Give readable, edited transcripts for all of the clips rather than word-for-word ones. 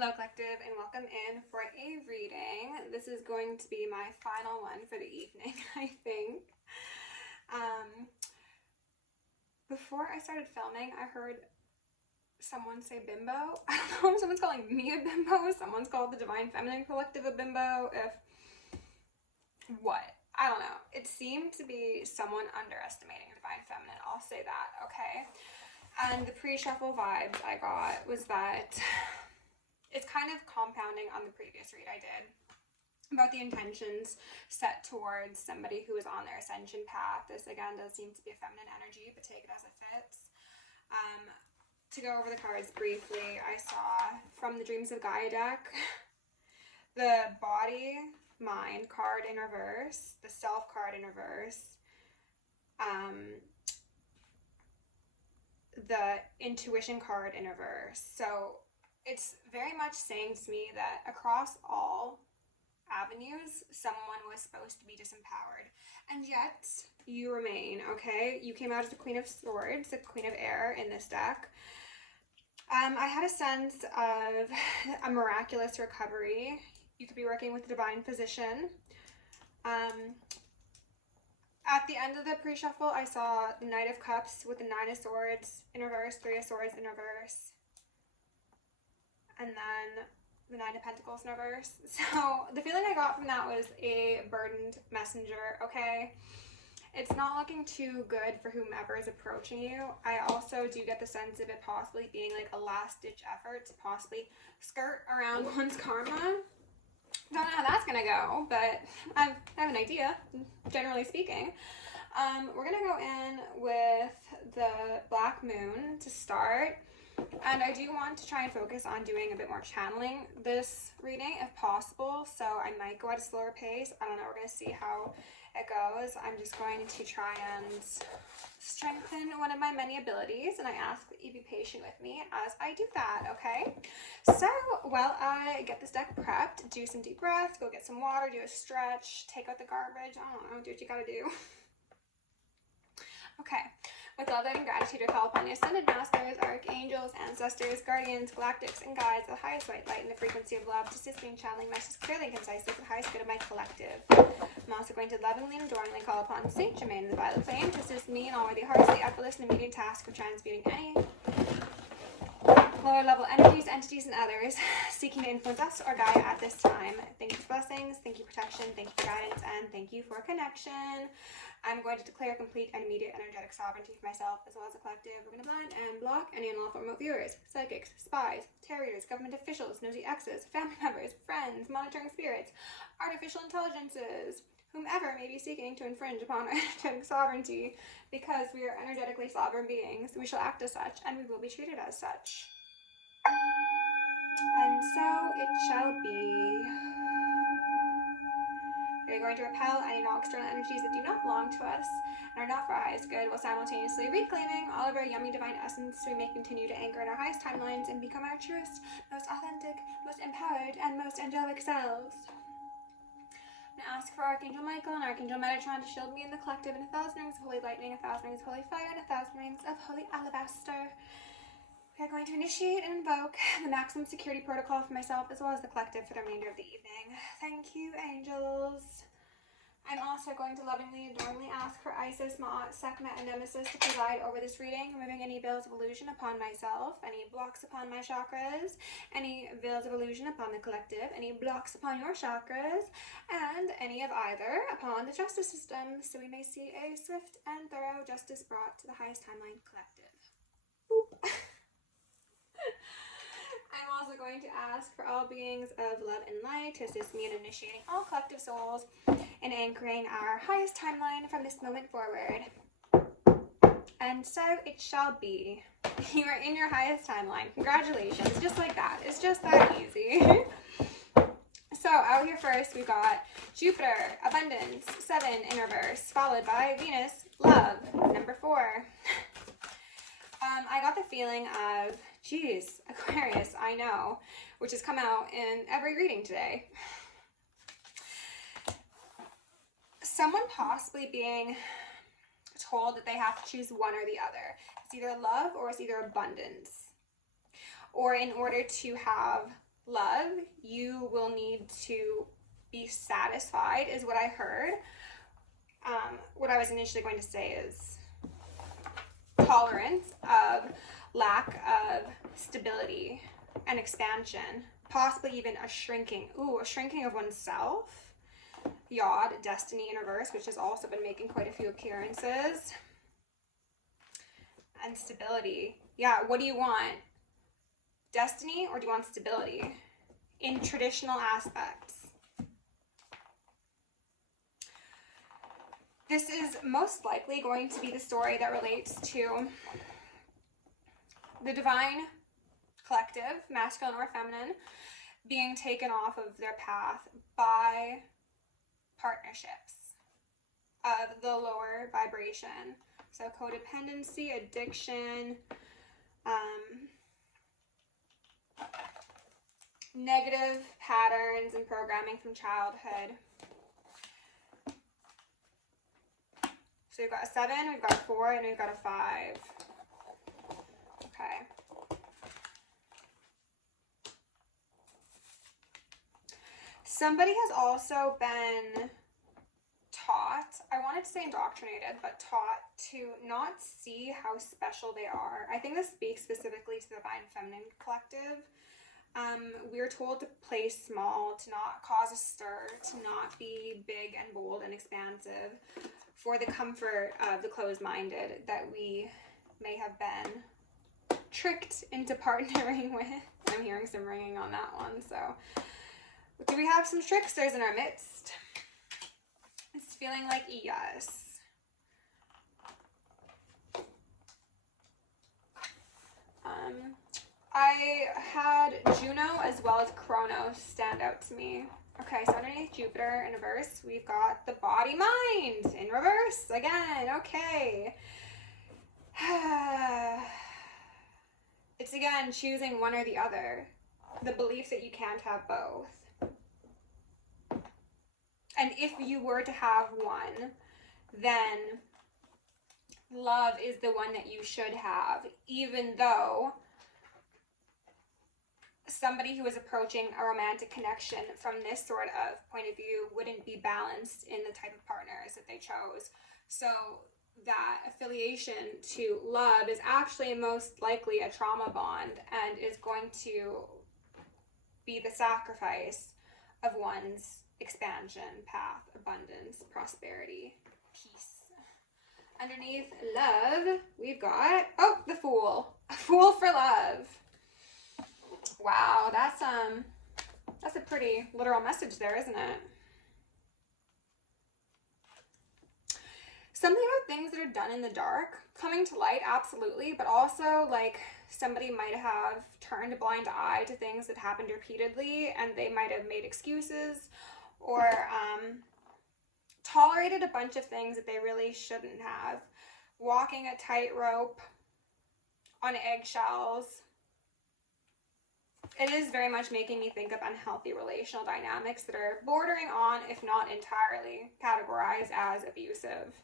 Hello collective, and welcome in for a reading. This is going to be my final one for the evening, I think. Before I started filming, I heard someone say bimbo. I don't know if someone's calling me a bimbo, someone's called the Divine Feminine Collective a bimbo, what? I don't know. It seemed to be someone underestimating Divine Feminine, I'll say that, okay? And the pre-shuffle vibes I got was that it's kind of compounding on the previous read I did about the intentions set towards somebody who is on their ascension path. This again does seem to be a feminine energy, but take it as it fits. To go over the cards briefly, I saw from the Dreams of Gaia deck, the body, mind card in reverse, the self card in reverse, the intuition card in reverse. So it's very much saying to me that across all avenues, someone was supposed to be disempowered. And yet, you remain, okay? You came out as the Queen of Swords, the Queen of Air in this deck. I had a sense of a miraculous recovery. You could be working with the Divine Physician. At the end of the pre-shuffle, I saw the Knight of Cups with the Nine of Swords in reverse, Three of Swords in reverse, and then the Nine of Pentacles in reverse. So the feeling I got from that was a burdened messenger, okay? It's not looking too good for whomever is approaching you. I also do get the sense of it possibly being like a last-ditch effort to possibly skirt around one's karma. Don't know how that's gonna go, but I have an idea, generally speaking. We're gonna go in with the Black Moon to start. And I do want to try and focus on doing a bit more channeling this reading if possible, so I might go at a slower pace. I don't know, we're going to see how it goes. I'm just going to try and strengthen one of my many abilities, and I ask that you be patient with me as I do that, okay? So, while I get this deck prepped, do some deep breaths, go get some water, do a stretch, take out the garbage, I don't know, do what you gotta do. Okay. With love and gratitude, I call upon your ascended masters, archangels, ancestors, guardians, galactics, and guides, the highest white light and the frequency of love, to assist me in channeling messages clearly and concisely for the highest good of my collective. I'm also going to lovingly and adoringly call upon Saint Germain and the Violet Flame to assist me in all worthy hearts, the effortless and immediate task of transmuting any lower level energies, entities, and others seeking to influence us or Gaia at this time. Thank you for blessings, thank you for protection, thank you for guidance, and thank you for connection. I'm going to declare complete and immediate energetic sovereignty for myself as well as a collective. We're going to blind and block any unlawful remote viewers, psychics, spies, tarot readers, government officials, nosy exes, family members, friends, monitoring spirits, artificial intelligences, whomever may be seeking to infringe upon our energetic sovereignty, because we are energetically sovereign beings. We shall act as such, and we will be treated as such. And so it shall be. We are going to repel any external energies that do not belong to us and are not for our highest good, while simultaneously reclaiming all of our yummy divine essence, so we may continue to anchor in our highest timelines and become our truest, most authentic, most empowered, and most angelic selves. I'm going to ask for Archangel Michael and Archangel Metatron to shield me in the collective in 1,000 rings of holy lightning, 1,000 rings of holy fire, and 1,000 rings of holy alabaster. We are going to initiate and invoke the maximum security protocol for myself as well as the collective for the remainder of the evening. Thank you, angels. I'm also going to lovingly and adoringly ask for Isis, Ma'at, Sekhmet, and Nemesis to preside over this reading, removing any veils of illusion upon myself, any blocks upon my chakras, any veils of illusion upon the collective, any blocks upon your chakras, and any of either upon the justice system, so we may see a swift and thorough justice brought to the highest timeline collective. Boop. I'm also going to ask for all beings of love and light to assist me in initiating all collective souls and anchoring our highest timeline from this moment forward. And so it shall be. You are in your highest timeline. Congratulations. Just like that. It's just that easy. So out here first, we've got Jupiter, abundance, 7 in reverse, followed by Venus, love, number 4. I got the feeling of, geez, Aquarius, I know, which has come out in every reading today. Someone possibly being told that they have to choose one or the other. It's either love or it's either abundance. Or in order to have love, you will need to be satisfied, is what I heard. What I was initially going to say is tolerance of lack of stability and expansion, possibly even a shrinking. Ooh, a shrinking of oneself. Yod, destiny in reverse, which has also been making quite a few appearances. And stability. Yeah, what do you want? Destiny, or do you want stability in traditional aspects? This is most likely going to be the story that relates to the divine collective, masculine or feminine, being taken off of their path by partnerships of the lower vibration. So codependency, addiction, negative patterns and programming from childhood. So we've got a 7, we've got a 4, and we've got a 5. Okay. Somebody has also been taught, I wanted to say indoctrinated, but taught to not see how special they are. I think this speaks specifically to the Divine Feminine Collective. We're told to play small, to not cause a stir, to not be big and bold and expansive for the comfort of the closed-minded that we may have been tricked into partnering with. I'm hearing some ringing on that one, so do we have some tricksters in our midst? It's feeling like yes. I had Juno as well as Kronos stand out to me. Okay, so underneath Jupiter in reverse, we've got the body mind in reverse again. Okay. It's again choosing one or the other. The belief that you can't have both. And if you were to have one, then love is the one that you should have, even though somebody who is approaching a romantic connection from this sort of point of view wouldn't be balanced in the type of partners that they chose. So that affiliation to love is actually most likely a trauma bond and is going to be the sacrifice of one's expansion, path, abundance, prosperity, peace. Underneath love, we've got, oh, the Fool. A fool for love. Wow, that's a pretty literal message there, isn't it? Something about things that are done in the dark coming to light, absolutely, but also like somebody might have turned a blind eye to things that happened repeatedly, and they might have made excuses or tolerated a bunch of things that they really shouldn't have. Walking a tightrope on eggshells. It is very much making me think of unhealthy relational dynamics that are bordering on, if not entirely, categorized as abusive.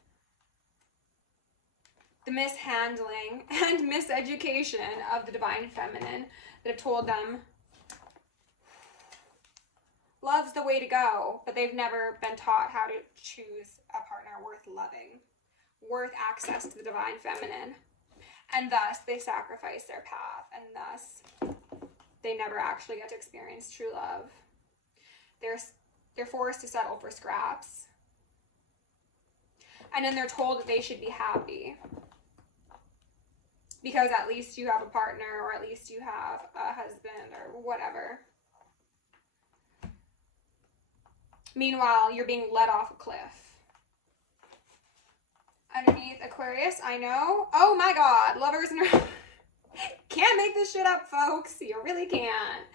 The mishandling and miseducation of the divine feminine that have told them love's the way to go, but they've never been taught how to choose a partner worth loving, worth access to the divine feminine. And thus, they sacrifice their path, and thus they never actually get to experience true love. They're forced to settle for scraps. And then they're told that they should be happy because at least you have a partner, or at least you have a husband, or whatever. Meanwhile, you're being led off a cliff. Underneath Aquarius, I know. Oh my God, lovers and can't make this shit up, folks. You really can't.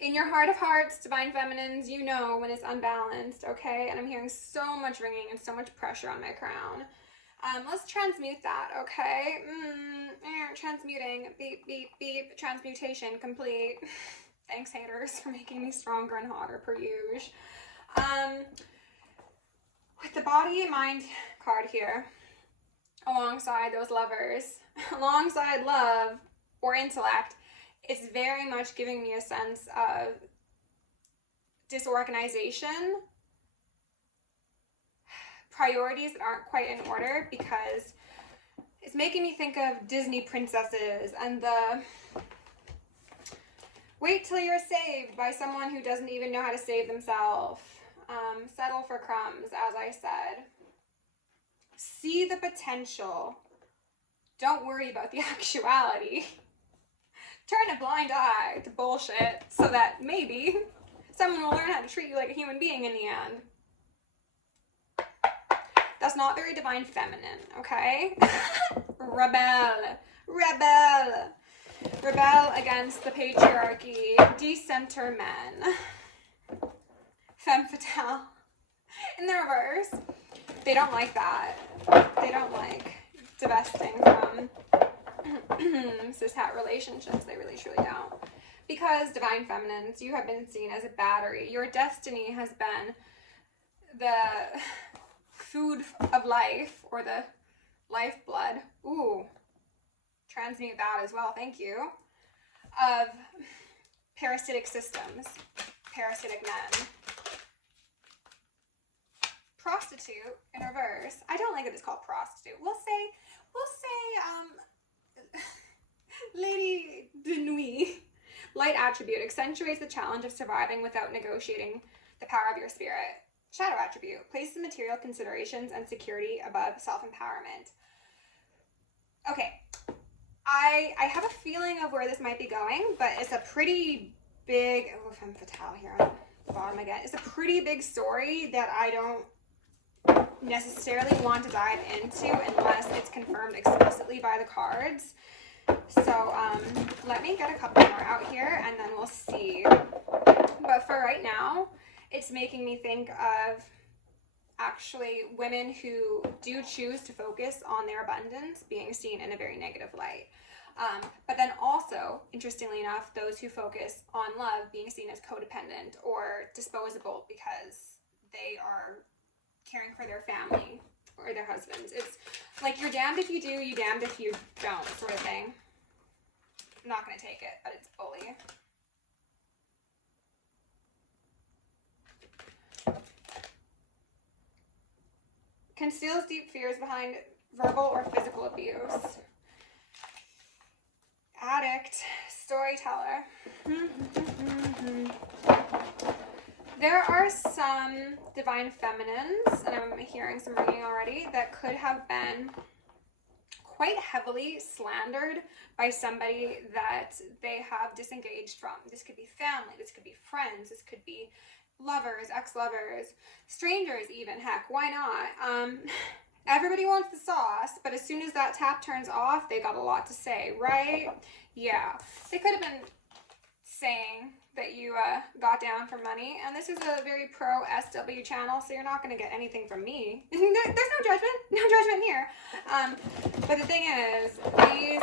In your heart of hearts, divine feminines, you know when it's unbalanced, okay? And I'm hearing so much ringing and so much pressure on my crown. Let's transmute that, okay? Transmuting. Beep, beep, beep. Transmutation complete. Thanks, haters, for making me stronger and hotter per usual. With the body and mind card here, alongside those lovers, alongside love or intellect, it's very much giving me a sense of disorganization, priorities that aren't quite in order, because it's making me think of Disney princesses and the wait till you're saved by someone who doesn't even know how to save themselves. Settle for crumbs, as I said. See the potential. Don't worry about the actuality. Turn a blind eye to bullshit so that maybe someone will learn how to treat you like a human being in the end. That's not very divine feminine, okay? Rebel. Rebel. Rebel against the patriarchy. Decenter men. Femme fatale. In the reverse. They don't like that. They don't like divesting from cis-het relationships. They really truly don't. Because divine feminines, you have been seen as a battery. Your destiny has been the food of life, or the lifeblood. Ooh. Transmute that as well, thank you. Of parasitic systems. Parasitic men. Prostitute in reverse. I don't like that it's called prostitute. We'll say Lady de Nuit. Light attribute accentuates the challenge of surviving without negotiating the power of your spirit. Shadow attribute places material considerations and security above self-empowerment. Okay, I have a feeling of where this might be going, but it's a pretty big, oh, femme fatale here on the bottom again. It's a pretty big story that I don't necessarily want to dive into unless it's confirmed explicitly by the cards. So let me get a couple more out here and then we'll see. But for right now, it's making me think of actually women who do choose to focus on their abundance being seen in a very negative light. But then also, interestingly enough, those who focus on love being seen as codependent or disposable because they are caring for their family or their husbands. It's like you're damned if you do, you damned if you don't sort of thing. I'm not going to take it, but it's bully. Conceals deep fears behind verbal or physical abuse. Addict. Storyteller. There are some divine feminines, and I'm hearing some reading already, that could have been quite heavily slandered by somebody that they have disengaged from. This could be family, this could be friends, this could be lovers, ex-lovers, strangers even, heck, why not? Everybody wants the sauce, but as soon as that tap turns off, they got a lot to say, right? Yeah, they could have been saying that you got down for money, and this is a very pro SW channel, so you're not going to get anything from me. There's no judgment here. But the thing is, these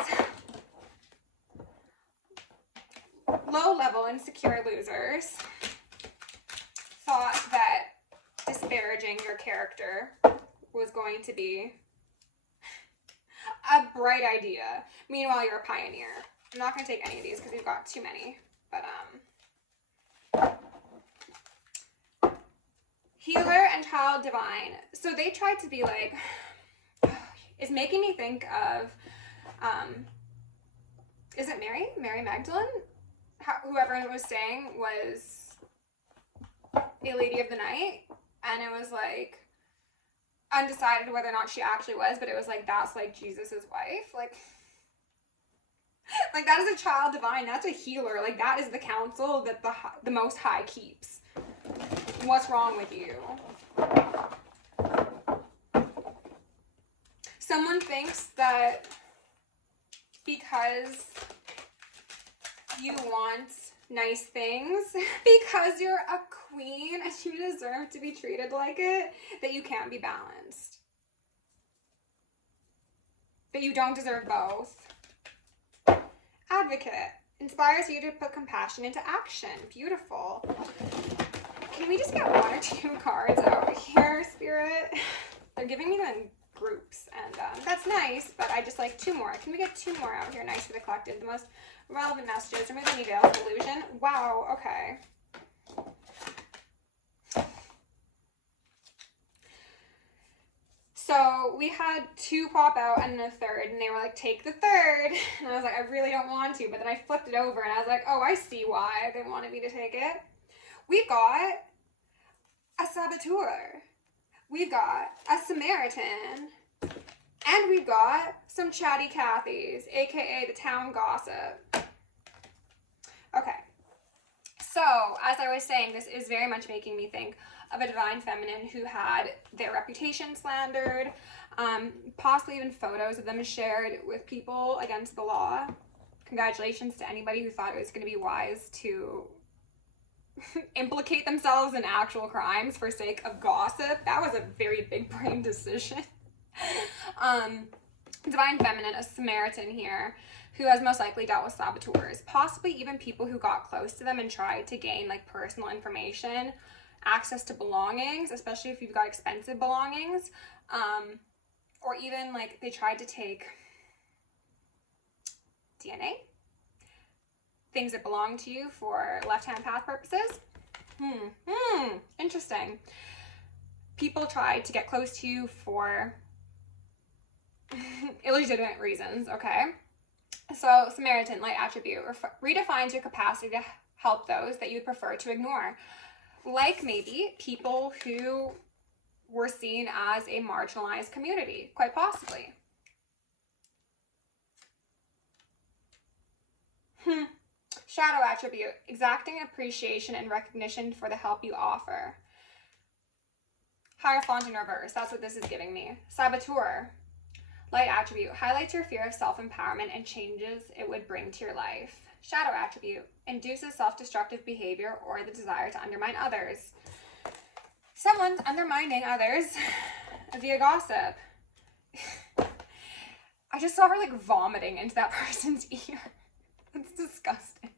low-level insecure losers thought that disparaging your character was going to be a bright idea. Meanwhile, you're a pioneer. I'm not going to take any of these because we've got too many, but healer and child divine. So they tried to be like, it's making me think of, is it Mary Magdalene? Whoever it was saying was a lady of the night, and it was like undecided whether or not she actually was, but it was like, that's like Jesus's wife. Like that is a child divine. That's a healer. Like that is the counsel that the Most High keeps. What's wrong with you? Someone thinks that because you want nice things, because you're a queen and you deserve to be treated like it, that you can't be balanced. That you don't deserve both. Advocate. Inspires you to put compassion into action. Beautiful. Can we just get one or two cards out here, Spirit? They're giving me the groups, and that's nice, but I just like 2 more. Can we get 2 more out here? Nice for the collective. The most relevant messages. Remove any veil of illusion. Wow, okay. So we had 2 pop out and then a 3rd, and they were like, take the 3rd. And I was like, I really don't want to, but then I flipped it over and I was like, oh, I see why they wanted me to take it. We got a saboteur. We've got a Samaritan. And we've got some chatty Cathys, aka the town gossip. Okay. So, as I was saying, this is very much making me think of a divine feminine who had their reputation slandered, possibly even photos of them shared with people against the law. Congratulations to anybody who thought it was going to be wise to implicate themselves in actual crimes for sake of gossip. That was a very big brain decision. Divine feminine, a Samaritan here, who has most likely dealt with saboteurs, possibly even people who got close to them and tried to gain like personal information, access to belongings, especially if you've got expensive belongings, or even like they tried to take DNA, things that belong to you for left-hand path purposes. Interesting. People tried to get close to you for illegitimate reasons, okay? So Samaritan, light attribute, redefines your capacity to help those that you would prefer to ignore. Like maybe people who were seen as a marginalized community, quite possibly. Shadow attribute, exacting appreciation and recognition for the help you offer. Hierophant in reverse, that's what this is giving me. Saboteur, light attribute, highlights your fear of self-empowerment and changes it would bring to your life. Shadow attribute, induces self-destructive behavior or the desire to undermine others. Someone's undermining others via gossip. I just saw her like vomiting into that person's ear. That's disgusting.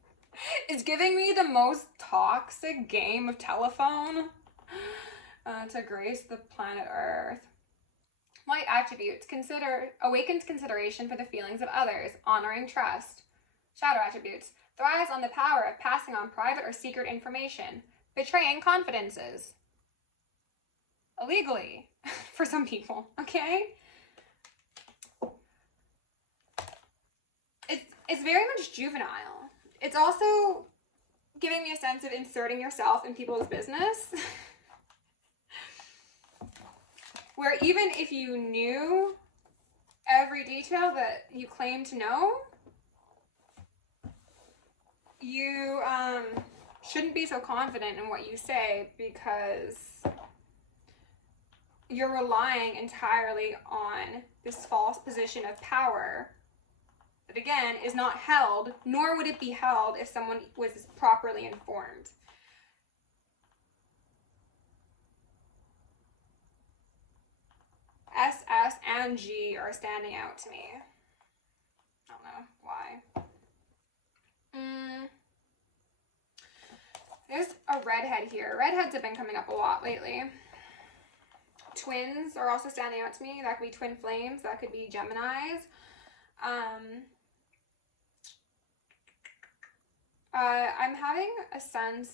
It's giving me the most toxic game of telephone to grace the planet Earth. Light attributes, awakens consideration for the feelings of others, honoring trust. Shadow attributes, thrives on the power of passing on private or secret information, betraying confidences. Illegally, for some people, okay? It's very much juvenile. It's also giving me a sense of inserting yourself in people's business. Where even if you knew every detail that you claim to know, you shouldn't be so confident in what you say because you're relying entirely on this false position of power that, again, is not held, nor would it be held if someone was properly informed. S, S, and G are standing out to me. I don't know why. There's a redhead here. Redheads have been coming up a lot lately. Twins are also standing out to me. That could be twin flames. That could be Geminis. I'm having a sense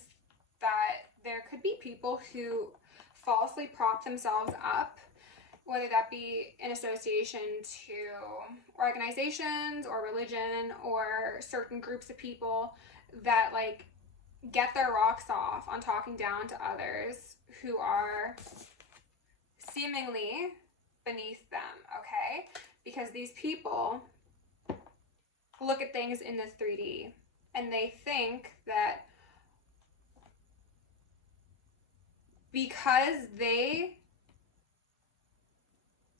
that there could be people who falsely prop themselves up, whether that be in association to organizations or religion or certain groups of people that like get their rocks off on talking down to others who are seemingly beneath them, okay? Because these people look at things in the 3D and they think that because they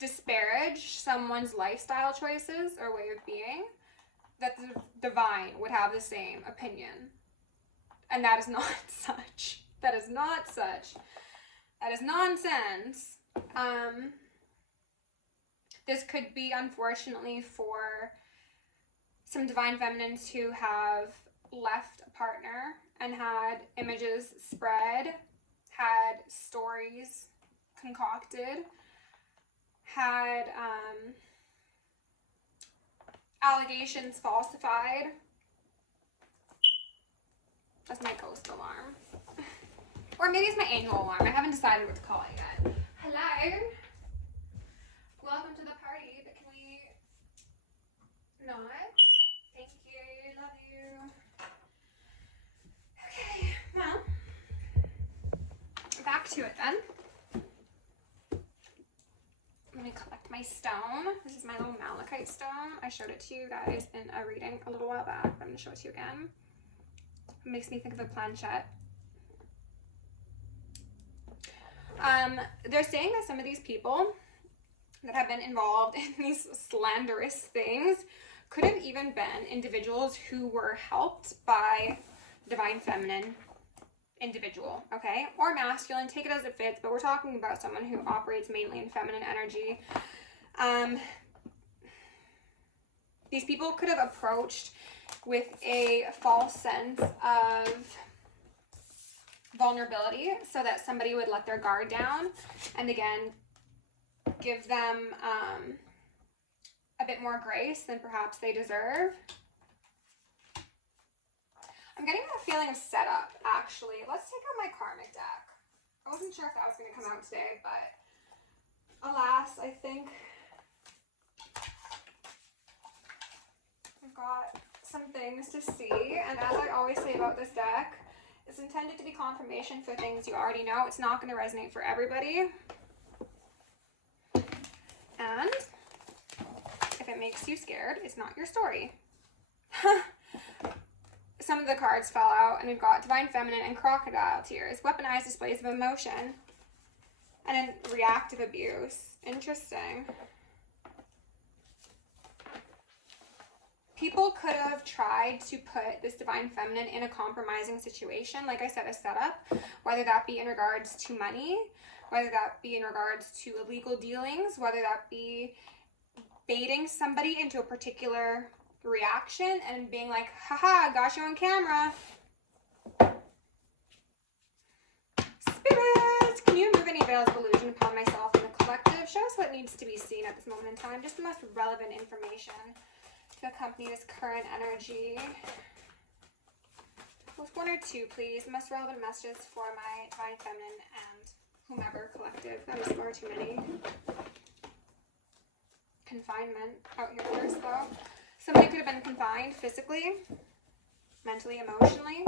disparage someone's lifestyle choices or way of being, that the divine would have the same opinion. And that is not such. That is not such. That is nonsense. This could be, unfortunately, for some divine feminines who have left a partner and had images spread, had stories concocted, had allegations falsified. That's my ghost alarm. Or maybe it's my angel alarm. I haven't decided what to call it yet. Hello? Welcome to the party, but can we not? Thank you. Love you. Okay, well, back to it then. Let me collect my stone. This is my little malachite stone. I showed it to you guys in a reading a little while back, but I'm going to show it to you again. It makes me think of a planchette. They're saying that some of these people that have been involved in these slanderous things could have even been individuals who were helped by divine feminine individual, okay? Or masculine, take it as it fits, but we're talking about someone who operates mainly in feminine energy. These people could have approached with a false sense of vulnerability so that somebody would let their guard down and again give them a bit more grace than perhaps they deserve. I'm getting a feeling of setup, actually. Let's take out my karmic deck. I wasn't sure if that was going to come out today, but alas, I think I've got some things to see. And as I always say about this deck, it's intended to be confirmation for things you already know. It's not going to resonate for everybody. And if it makes you scared, it's not your story. Some of the cards fell out, and we've got Divine Feminine and Crocodile Tears. Weaponized displays of emotion. And then reactive abuse. Interesting. People could have tried to put this Divine Feminine in a compromising situation, like I said, a setup, whether that be in regards to money, whether that be in regards to illegal dealings, whether that be baiting somebody into a particular reaction and being like, haha, got you on camera. Spirit, can you remove any veils of illusion upon myself and the collective? Show us what needs to be seen at this moment in time, just the most relevant information to accompany this current energy. With one or two, please. The most relevant messages for my Divine Feminine and whomever collective. That is far too many. Confinement out here first, though. Somebody could have been confined physically, mentally, emotionally.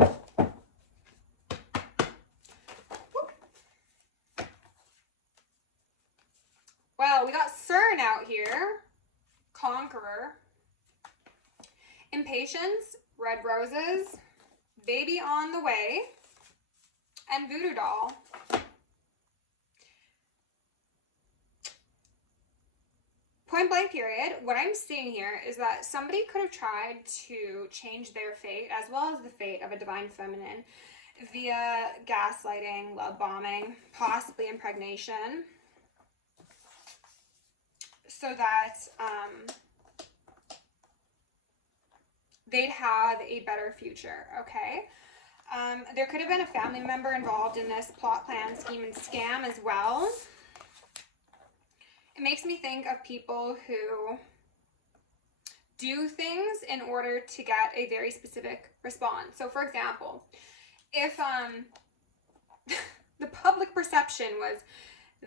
Whoop. Well, we got CERN out here. Conqueror. Impatience, red roses, baby on the way, and voodoo doll. Point blank period, what I'm seeing here is that somebody could have tried to change their fate as well as the fate of a Divine Feminine via gaslighting, love bombing, possibly impregnation, so that they'd have a better future, okay? There could have been a family member involved in this plot, plan, scheme, and scam as well. It makes me think of people who do things in order to get a very specific response. So, for example, if the public perception was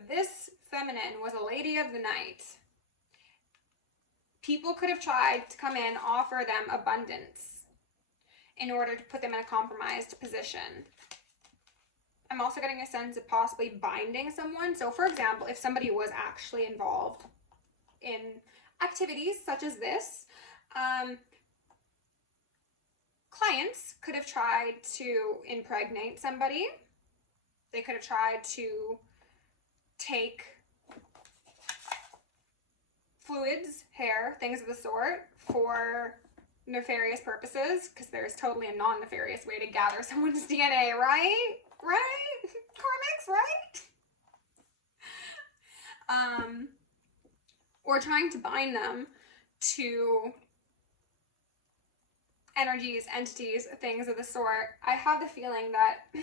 this feminine was a lady of the night, people could have tried to come in, offer them abundance in order to put them in a compromised position. I'm also getting a sense of possibly binding someone. So, for example, if somebody was actually involved in activities such as this, clients could have tried to impregnate somebody. They could have tried to take fluids, hair, things of the sort for nefarious purposes, because there's totally a non-nefarious way to gather someone's DNA, right? Right? Karmics, right? Or trying to bind them to energies, entities, things of the sort. I have the feeling that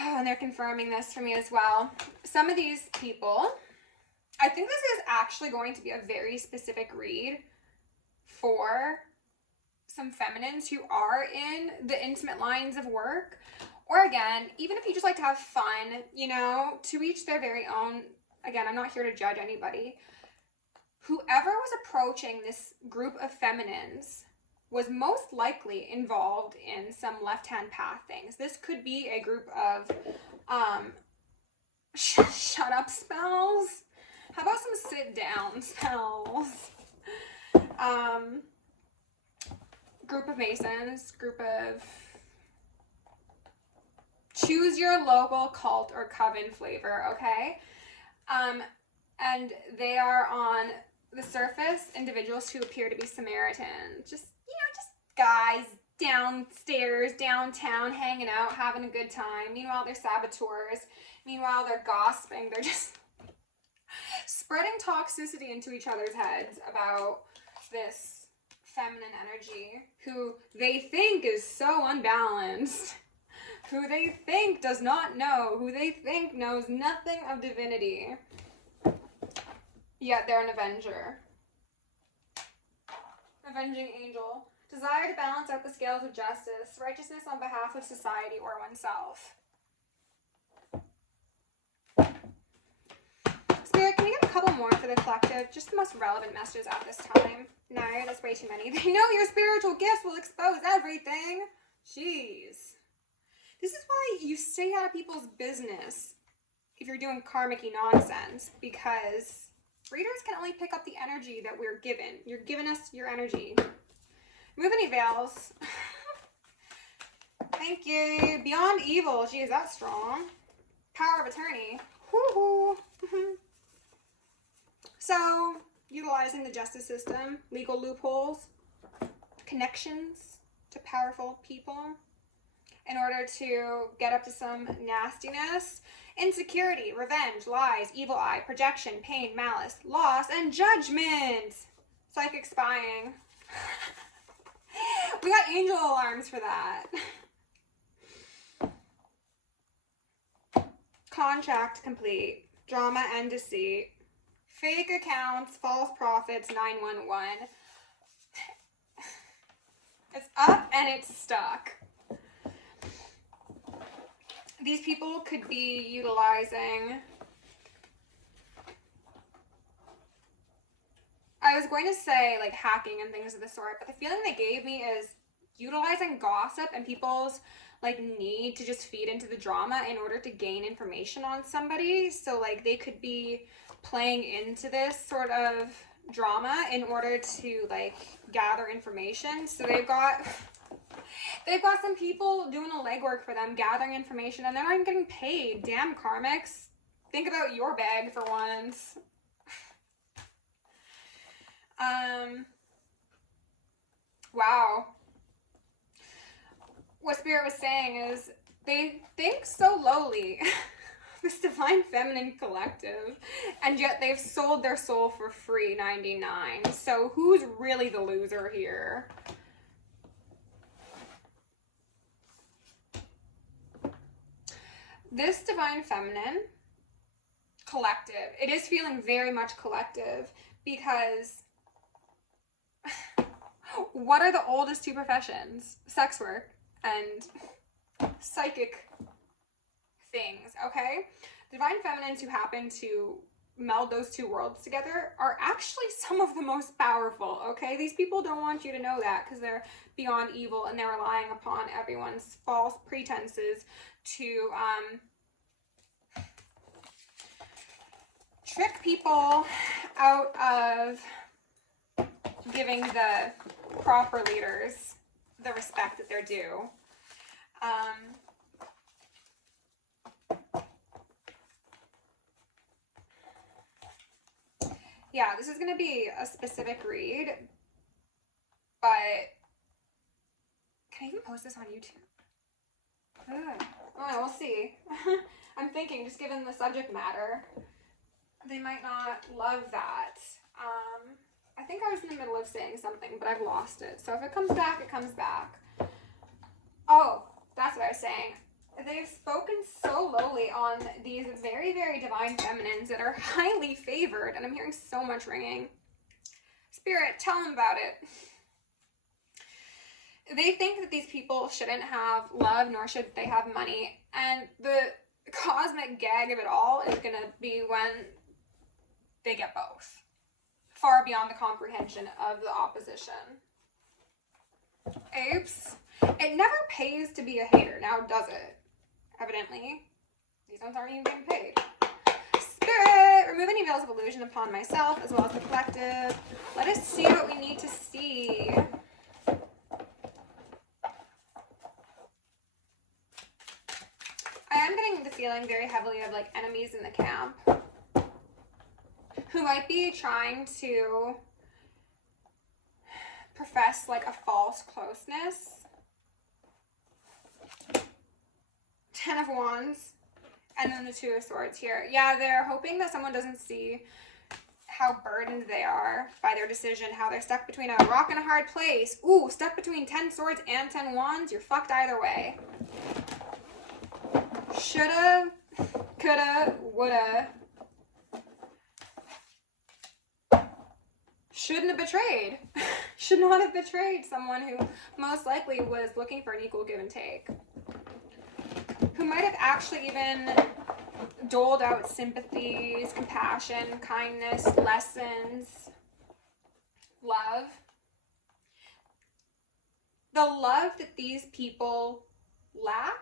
and they're confirming this for me as well. Some of these people, I think this is actually going to be a very specific read for some feminines who are in the intimate lines of work. Or again, even if you just like to have fun, you know, to each their very own. Again, I'm not here to judge anybody. Whoever was approaching this group of feminines was most likely involved in some left-hand path things. This could be a group of shut up spells. How about some sit down spells? Group of Masons, group of choose your local cult or coven flavor, okay? And they are on the surface individuals who appear to be Samaritan. Just, you know, just guys downstairs, downtown, hanging out, having a good time. Meanwhile, they're saboteurs. Meanwhile, they're gossiping. They're just spreading toxicity into each other's heads about this feminine energy who they think is so unbalanced, who they think does not know, who they think knows nothing of divinity. Yet they're an avenger. Avenging angel. Desire to balance out the scales of justice. Righteousness on behalf of society or oneself. Spirit, can we get a couple more for the collective? Just the most relevant messages at this time. No, that's way too many. They know your spiritual gifts will expose everything. Jeez. This is why you stay out of people's business if you're doing karmic-y nonsense, because readers can only pick up the energy that we're given. You're giving us your energy. Remove any veils. Thank you. Beyond evil. Geez, that's strong. Power of attorney. Woohoo. So, utilizing the justice system, legal loopholes, connections to powerful people in order to get up to some nastiness. Insecurity, revenge, lies, evil eye, projection, pain, malice, loss, and judgment. Psychic spying. We got angel alarms for that. Contract complete. Drama and deceit. Fake accounts, false prophets, 911. It's up and it's stuck. These people could be utilizing, I was going to say like hacking and things of the sort, but the feeling they gave me is utilizing gossip and people's like need to just feed into the drama in order to gain information on somebody. So like they could be playing into this sort of drama in order to like gather information. So they've got some people doing the legwork for them, gathering information, and they're not even getting paid. Damn karmics. Think about your bag for once. Wow. What Spirit was saying is they think so lowly, this divine feminine collective, and yet they've sold their soul for free, 99. So who's really the loser here? This divine feminine collective, it is feeling very much collective, because what are the oldest two professions? Sex work and psychic things, okay? Divine feminines who happen to meld those two worlds together are actually some of the most powerful, okay? These people don't want you to know that because they're beyond evil and they're relying upon everyone's false pretenses to trick people out of giving the proper leaders the respect that they're due. Yeah, this is going to be a specific read, but can I even post this on YouTube? Oh, we'll see. I'm thinking, just given the subject matter, they might not love that. I think I was in the middle of saying something, but I've lost it. So if it comes back, it comes back. Oh, that's what I was saying. they've spoken so lowly on these very, very divine feminines that are highly favored, and I'm hearing so much ringing. Spirit, tell them about it. They think that these people shouldn't have love, nor should they have money, and the cosmic gag of it all is going to be when they get both. Far beyond the comprehension of the opposition. Apes. It never pays to be a hater, now does it? Evidently. These ones aren't even being paid. Spirit, remove any veils of illusion upon myself as well as the collective. Let us see what we need to see. I am getting the feeling very heavily of like enemies in the camp who might be trying to profess like a false closeness. 10 of Wands, and then the 2 of Swords here. Yeah, they're hoping that someone doesn't see how burdened they are by their decision, how they're stuck between a rock and a hard place. Ooh, stuck between 10 Swords and 10 Wands, you're fucked either way. Shoulda, coulda, woulda. Shouldn't have betrayed. Should not have betrayed someone who most likely was looking for an equal give and take. Who might have actually even doled out sympathies, compassion, kindness, lessons, love. The love that these people lack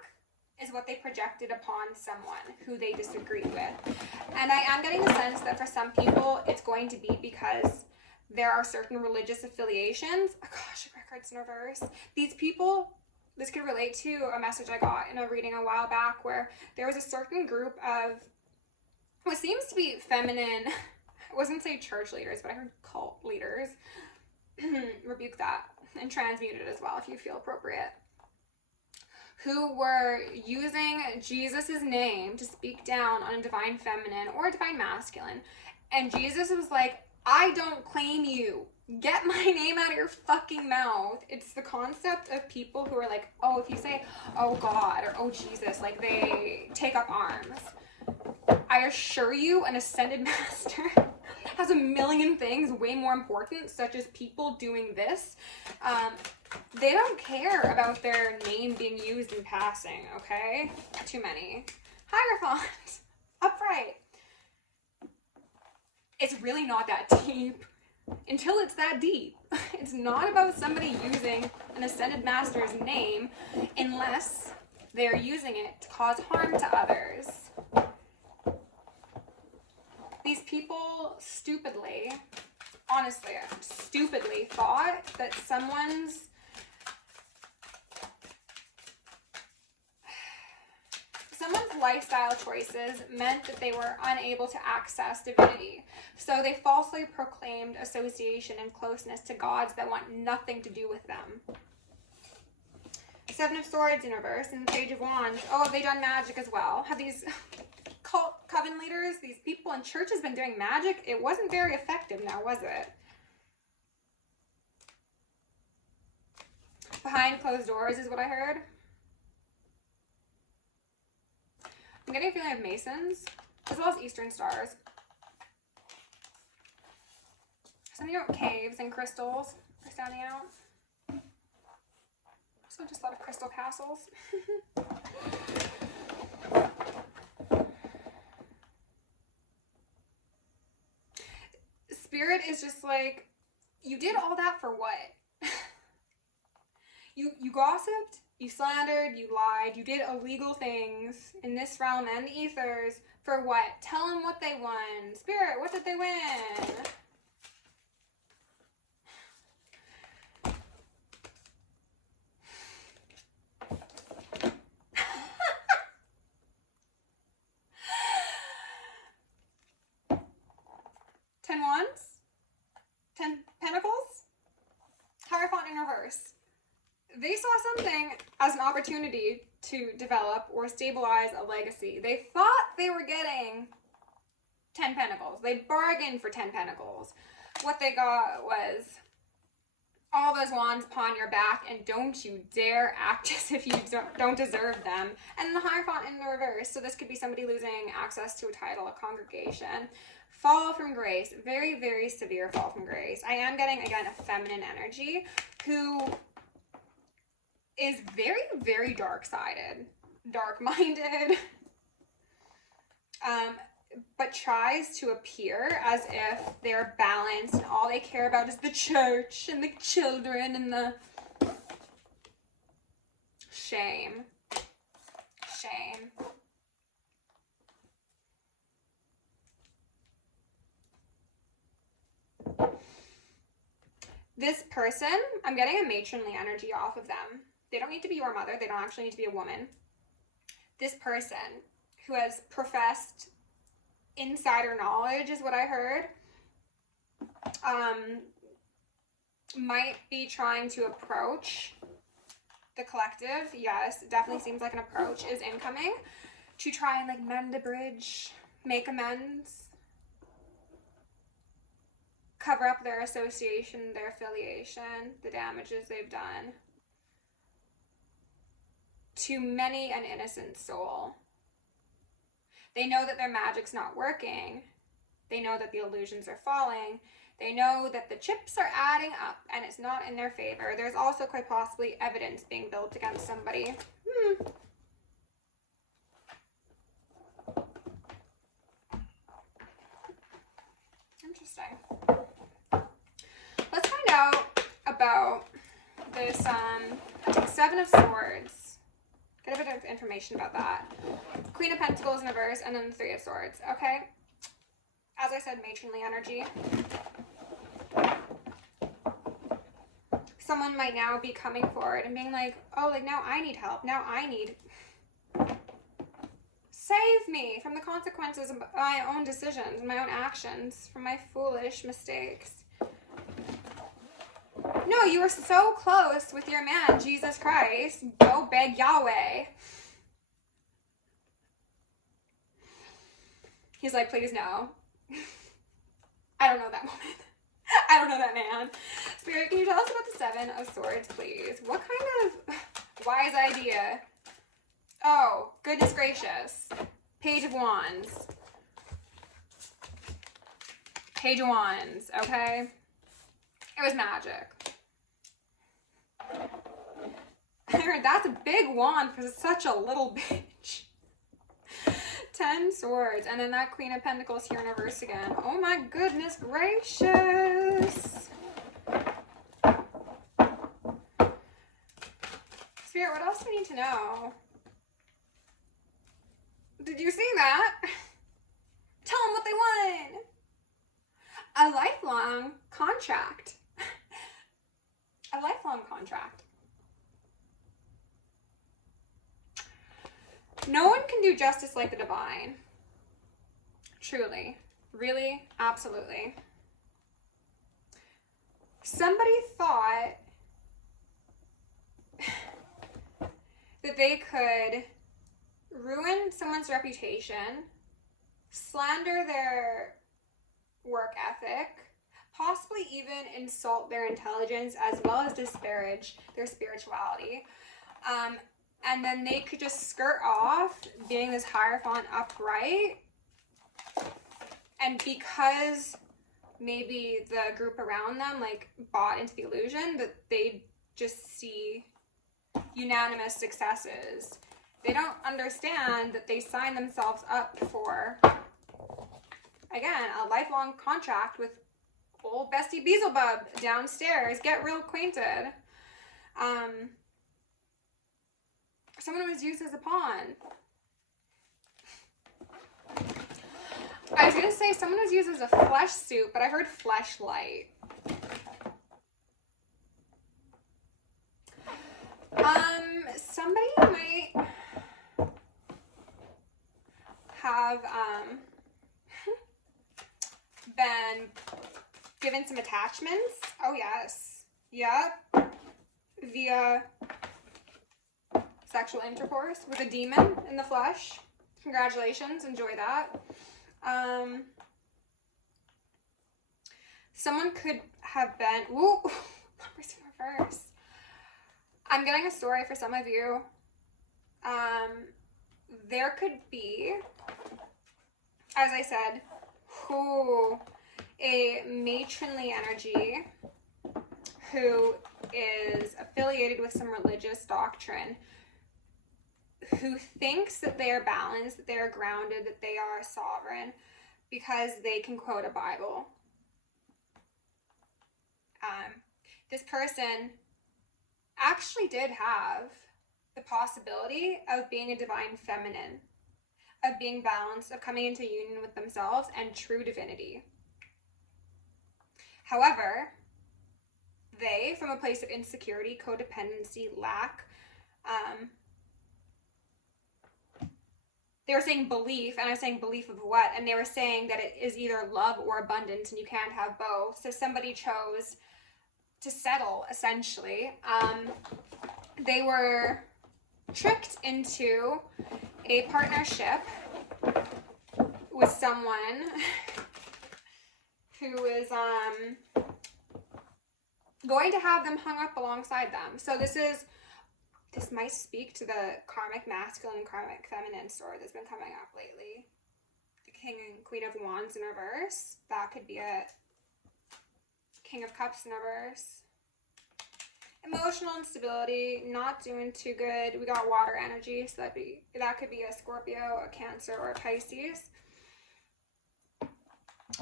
is what they projected upon someone who they disagree with. And I am getting the sense that for some people, it's going to be because there are certain religious affiliations. Oh gosh, records in reverse. These people, this could relate to a message I got in a reading a while back where there was a certain group of what seems to be feminine, I wasn't say church leaders, but I heard cult leaders. Rebuke that and transmute it as well if you feel appropriate. Who were using Jesus's name to speak down on a divine feminine or a divine masculine. And Jesus was like, I don't claim you. Get my name out of your fucking mouth. It's the concept of people who are like, oh, if you say, oh God, or oh Jesus, like they take up arms. I assure you, an ascended master has a million things way more important, such as people doing this. They don't care about their name being used in passing, okay? Too many. Hierophant. Upright. It's really not that deep. Until it's that deep. It's not about somebody using an ascended master's name unless they're using it to cause harm to others. These people stupidly, honestly, stupidly thought that someone's lifestyle choices meant that they were unable to access divinity. So they falsely proclaimed association and closeness to gods that want nothing to do with them. 7 of Swords in reverse and the Page of Wands. Oh, have they done magic as well? Have these cult coven leaders, these people in churches been doing magic? It wasn't very effective now, was it? Behind closed doors is what I heard. I'm getting a feeling of Masons, as well as Eastern Stars. Something about caves and crystals are standing out. Also just a lot of crystal castles. Spirit is just like, you did all that for what? You gossiped, you slandered, you lied, you did illegal things in this realm and the ethers for what? Tell them what they won. Spirit, what did they win? Ten Wands? 10 Pentacles? Hierophant in reverse. They saw something as an opportunity to develop or stabilize a legacy. They thought they were getting 10 Pentacles. They bargained for 10 Pentacles. What they got was all those wands upon your back, and don't you dare act as if you don't deserve them. And the Hierophant in the reverse. So this could be somebody losing access to a title, a congregation. Fall from grace. Very, very severe fall from grace. I am getting, again, a feminine energy who is very, very dark-sided, dark-minded, but tries to appear as if they're balanced and all they care about is the church and the children and the shame. Shame. This person, I'm getting a matronly energy off of them. They don't need to be your mother. They don't actually need to be a woman. This person who has professed insider knowledge is what I heard, might be trying to approach the collective. Yes, it definitely seems like an approach is incoming to try and like mend a bridge, make amends, cover up their association, their affiliation, the damages they've done to many an innocent soul. They know that their magic's not working. They know that the illusions are falling. They know that the chips are adding up and it's not in their favor. There's also quite possibly evidence being built against somebody. Interesting. Let's find out about this Seven of Swords. Get a bit of information about that. Queen of Pentacles in reverse, and then the Three of Swords. Okay. As I said, matronly energy. Someone might now be coming forward and being like, oh, like now I need help. Now I need... Save me from the consequences of my own decisions, my own actions, from my foolish mistakes. No, you were so close with your man, Jesus Christ. Go beg Yahweh. He's like, please no. I don't know that woman. I don't know that man. Spirit, can you tell us about the Seven of Swords, please? What kind of wise idea? Oh, goodness gracious. Page of Wands. Page of Wands, okay? It was magic. I heard that's a big wand for such a little bitch. 10 Swords. And then that Queen of Pentacles here in reverse again. Oh my goodness gracious. Spirit, what else do we need to know? Did you see that? Tell them what they want. A lifelong contract. A lifelong contract. No one can do justice like the divine. Truly. Really. Absolutely. Somebody thought that they could ruin someone's reputation, slander their work ethic, possibly even insult their intelligence, as well as disparage their spirituality. And then they could just skirt off being this Hierophant upright. And because maybe the group around them like bought into the illusion that they just see unanimous successes, they don't understand that they sign themselves up for, again, a lifelong contract with old bestie Beelzebub downstairs. Get real acquainted. Someone was used as a pawn. I was going to say someone was used as a flesh suit, but I heard fleshlight. Somebody might have been given some attachments. Oh yes. Yep. Via sexual intercourse with a demon in the flesh. Congratulations, enjoy that. Someone could have been, woo, Lovers in reverse. I'm getting a story for some of you. There could be, as I said, a matronly energy who is affiliated with some religious doctrine, who thinks that they are balanced, that they are grounded, that they are sovereign because they can quote a Bible. This person actually did have the possibility of being a divine feminine, of being balanced, of coming into union with themselves and true divinity. However, they, from a place of insecurity, codependency, lack, they were saying belief, and I was saying belief of what? And they were saying that it is either love or abundance, and you can't have both. So somebody chose to settle, essentially. They were tricked into a partnership with someone who is going to have them hung up alongside them. So this might speak to the karmic masculine and karmic feminine story that's been coming up lately. The King and Queen of Wands in reverse. That could be a King of Cups in reverse. Emotional instability, not doing too good. We got water energy, so that could be a Scorpio, a Cancer, or a Pisces.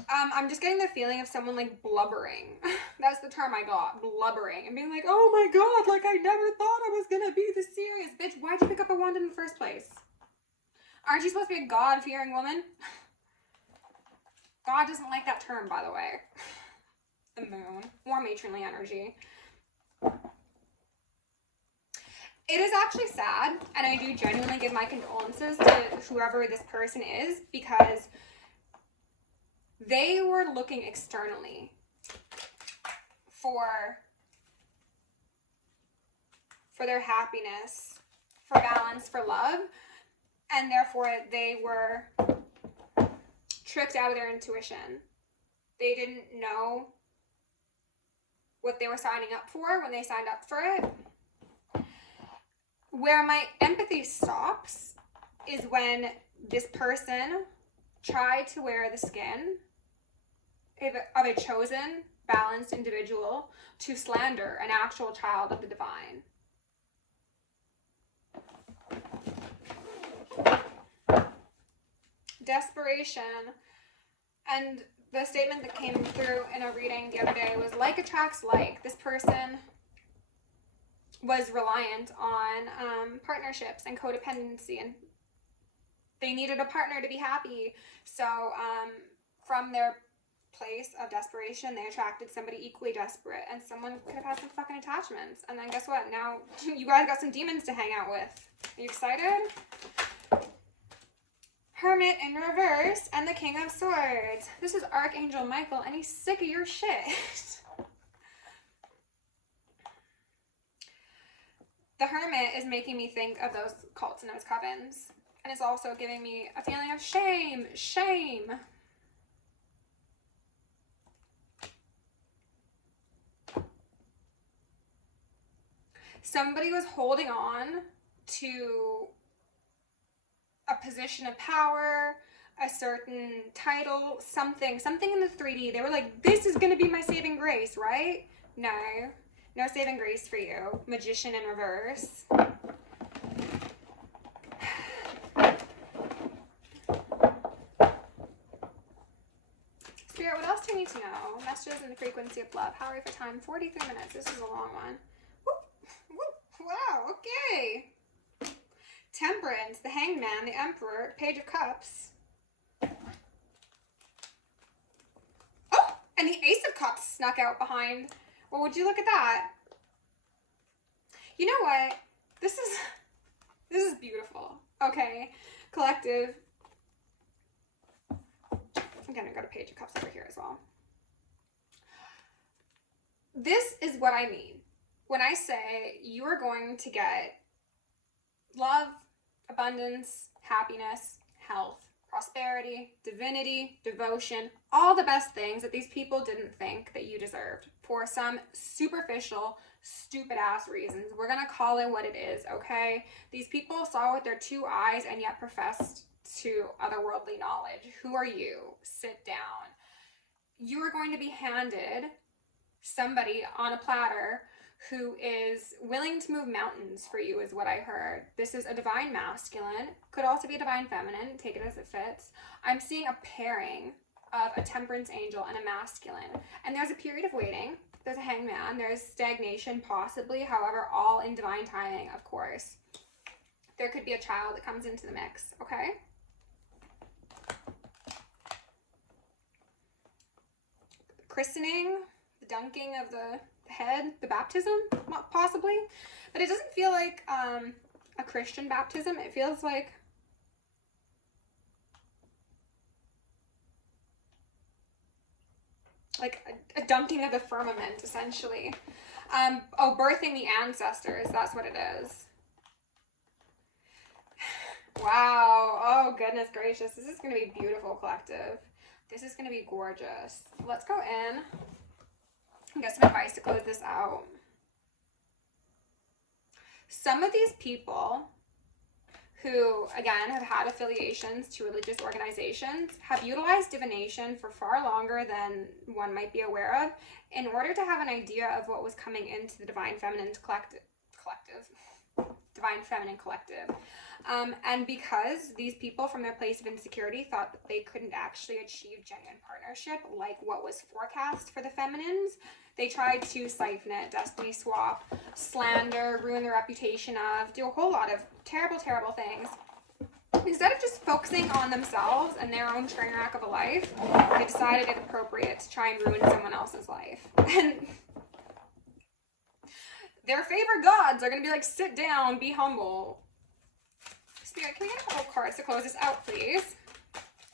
I'm just getting the feeling of someone like blubbering. That's the term I got, blubbering, and being like, oh my god, like I never thought I was gonna be this serious. Bitch, why'd you pick up a wand in the first place? Aren't you supposed to be a God-fearing woman? God doesn't like that term, by the way. The moon, more matronly energy. It is actually sad, and I do genuinely give my condolences to whoever this person is, because they were looking externally for their happiness, for balance, for love, and therefore they were tricked out of their intuition. They didn't know what they were signing up for when they signed up for it. Where my empathy stops is when this person tried to wear the skin of a chosen, balanced individual to slander an actual child of the divine. Desperation. And the statement that came through in a reading the other day was like attracts like. This person was reliant on partnerships and codependency, and they needed a partner to be happy. So from their place of desperation, they attracted somebody equally desperate, and someone could have had some fucking attachments. And then guess what? Now you guys got some demons to hang out with. Are you excited? Hermit in reverse and the King of Swords. This is Archangel Michael, and he's sick of your shit. The Hermit is making me think of those cults and those covens. And it's also giving me a feeling of shame. Shame. Somebody was holding on to a position of power, a certain title, something in the 3D. They were like, this is going to be my saving grace, right? No. No saving grace for you. Magician in reverse. Spirit, what else do you need to know? Messages in the frequency of love. How are we for time? 43 minutes. This is a long one. Whoop, whoop, wow, okay. Temperance, the Hangman, the Emperor, Page of Cups. Oh, and the Ace of Cups snuck out behind. Well, would you look at that? You know what? This is beautiful. Okay, collective. I'm gonna go to Page of Cups over here as well. This is what I mean when I say you are going to get love, abundance, happiness, health, prosperity, divinity, devotion, all the best things that these people didn't think that you deserved for some superficial, stupid ass reasons. We're gonna call it what it is, okay? These people saw with their 2 eyes and yet professed to otherworldly knowledge. Who are you? Sit down. You are going to be handed somebody on a platter who is willing to move mountains for you, is what I heard. This is a divine masculine, could also be a divine feminine, take it as it fits. I'm seeing a pairing of a temperance angel and a masculine, and there's a period of waiting. There's a hangman, there's stagnation possibly, however, all in divine timing, of course. There could be a child that comes into the mix, okay? The christening, the dunking of the head, the baptism, possibly, but it doesn't feel like a Christian baptism. It feels like a dunking of the firmament, essentially. Birthing the ancestors, that's what it is. Wow, oh goodness gracious, this is going to be beautiful, collective. This is going to be gorgeous. Let's go in and get some advice to close this out. Some of these people who, again, have had affiliations to religious organizations have utilized divination for far longer than one might be aware of in order to have an idea of what was coming into the divine feminine collective. And because these people from their place of insecurity thought that they couldn't actually achieve genuine partnership like what was forecast for the feminines, they tried to siphon it, destiny swap, slander, ruin the reputation of, do a whole lot of terrible, terrible things. Instead of just focusing on themselves and their own train wreck of a life, they decided it appropriate to try and ruin someone else's life. And their favorite gods are going to be like, sit down, be humble. Spirit, can we get a couple cards to close this out, please?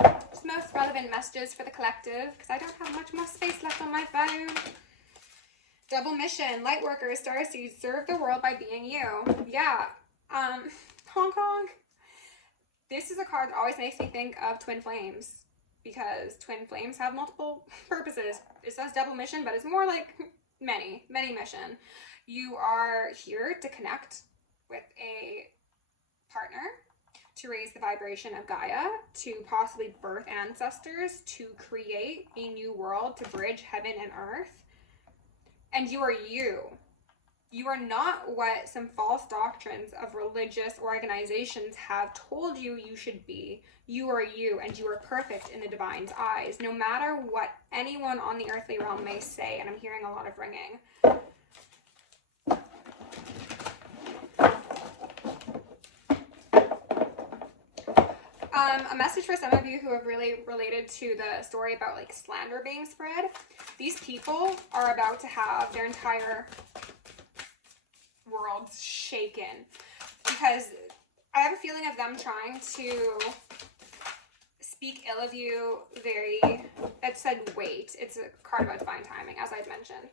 Just most relevant messages for the collective, because I don't have much more space left on my phone. Double mission, light workers, starseeds, serve the world by being you. Yeah, Hong Kong. This is a card that always makes me think of twin flames, because twin flames have multiple purposes. It says double mission, but it's more like many mission. You are here to connect with a partner, to raise the vibration of Gaia, to possibly birth ancestors, to create a new world, to bridge heaven and earth. And you are you. You are not what some false doctrines of religious organizations have told you you should be. You are you, and you are perfect in the divine's eyes, no matter what anyone on the earthly realm may say. And I'm hearing a lot of ringing. A message for some of you who have really related to the story about like slander being spread. These people are about to have their entire world shaken, because I have a feeling of them trying to speak ill of you. It said wait. It's a card about divine timing, as I'd mentioned.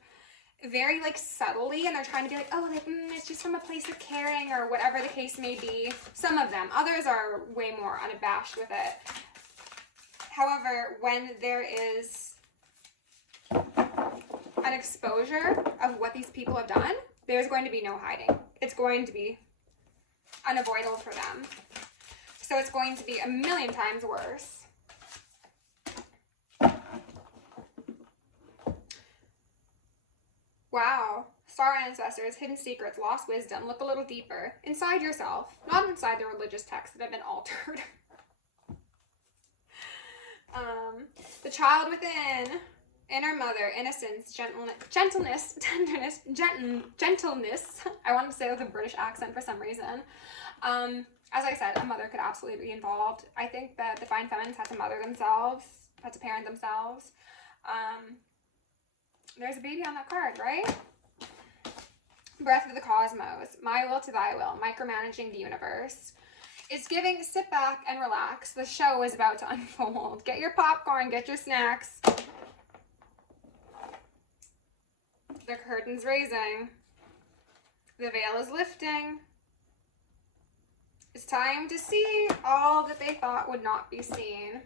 Very like subtly, and they're trying to be like, oh, like it's just from a place of caring, or whatever the case may be. Some of them, others are way more unabashed with it. However, when there is an exposure of what these people have done, there's going to be no hiding. It's going to be unavoidable for them. So it's going to be a million times worse. Wow. Star ancestors, hidden secrets, lost wisdom. Look a little deeper. Inside yourself. Not inside the religious texts that have been altered. The child within. Inner mother, innocence, gentleness, tenderness, gentleness. I wanted to say it with a British accent for some reason. As I said, a mother could absolutely be involved. I think that the divine feminines had to mother themselves, had to parent themselves. There's a baby on that card, right? Breath of the cosmos, my will to thy will, micromanaging the universe. It's giving, sit back and relax. The show is about to unfold. Get your popcorn, get your snacks. The curtain's raising. The veil is lifting. It's time to see all that they thought would not be seen.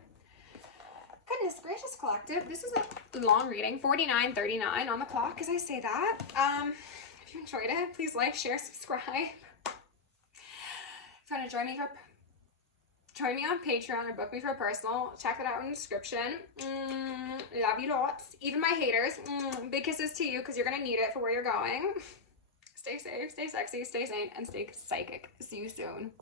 Goodness gracious, collective. This is a long reading. 49:39 on the clock as I say that. If you enjoyed it, please like, share, subscribe. If you want to join me on Patreon or book me for a personal, check that out in the description. Love you lots. Even my haters. Big kisses to you because you're going to need it for where you're going. Stay safe, stay sexy, stay sane, and stay psychic. See you soon.